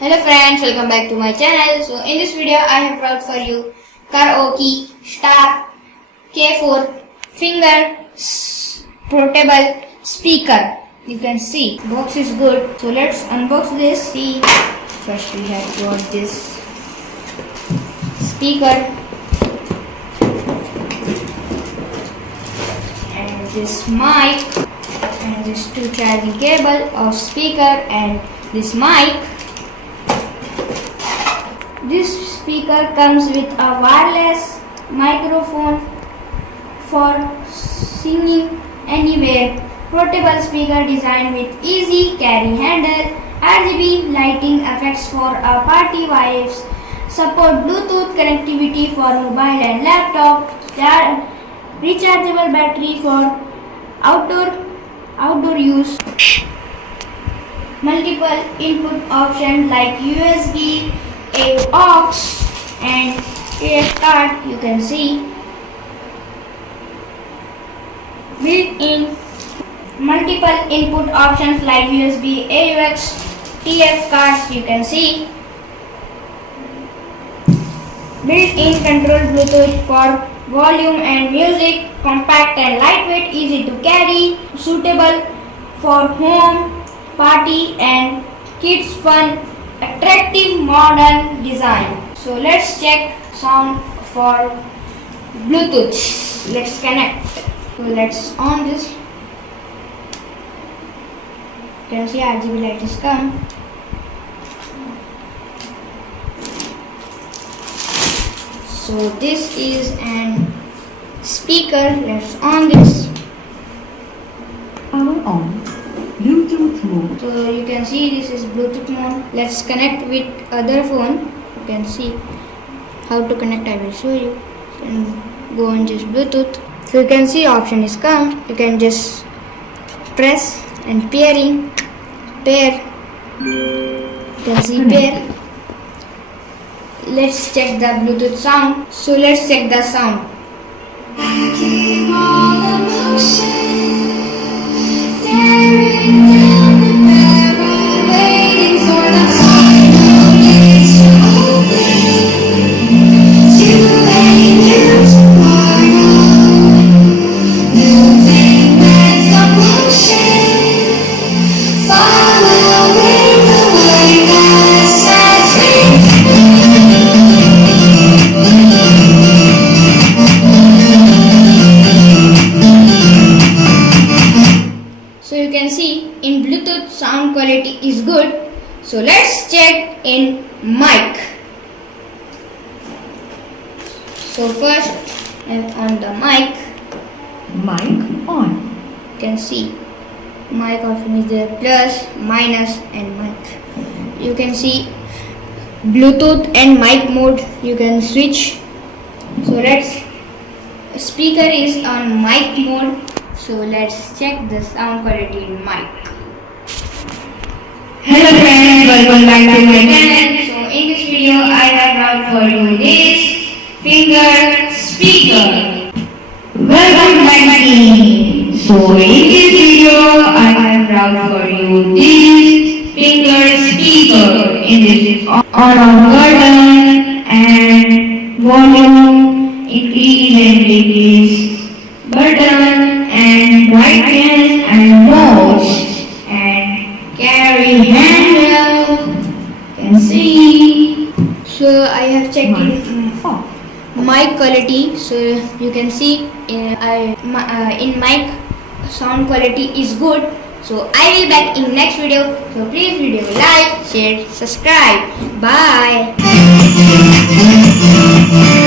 Hello friends, welcome back to my channel. So in this video I have brought for you Karaoke Star-K4 finger portable speaker. You can see box is good. So let's unbox this. See, first we have got this speaker and this mic and this two charging cable of speaker and this mic. This speaker comes with a wireless microphone for singing anywhere. Portable speaker designed with easy carry handle, RGB lighting effects for a party vibes, support Bluetooth connectivity for mobile and laptop, rechargeable battery for outdoor use, multiple input options like USB, aux and AF card. You can see built-in multiple input options like USB, AUX, TF cards. You can see built-in control Bluetooth for volume and music, compact and lightweight, easy to carry, suitable for home, party and kids fun, attractive modern design. So let's check sound for Bluetooth. Let's connect. So let's on this. You can see RGB light is come. So this is an speaker. Let's on this. Power on. Bluetooth mode. So you can see this is Bluetooth mode. Let's connect with other phone. You can see how to connect. I will show you. You can go on just Bluetooth. So you can see option is come. You can just press and pair. You can see pair. Let's check the Bluetooth sound. So let's check the sound. I keep all emotion staring down the barrel, waiting for the final gates to open. Too late now tomorrow, moving with the motion, following the way that sets me So you can see in Bluetooth sound quality is good. So let's check in mic. So first on the mic, Mic on. you can see mic option is there, plus, minus and mic. You can see Bluetooth and mic mode. You can switch. So let's speaker is on mic mode. So let's check the sound quality in mic. Hello friends, welcome back to my channel. So in this video I have brought for you this finger speaker. Welcome back team. So in this video, I have brought for you this finger speaker. In this on our button and volume increase and decrease button and brightness and modes and carry handle. You can see. So I have checked Mic. in mic quality. So you can see in mic sound quality is good. So I will back in next video. So please video like, share, subscribe. Bye.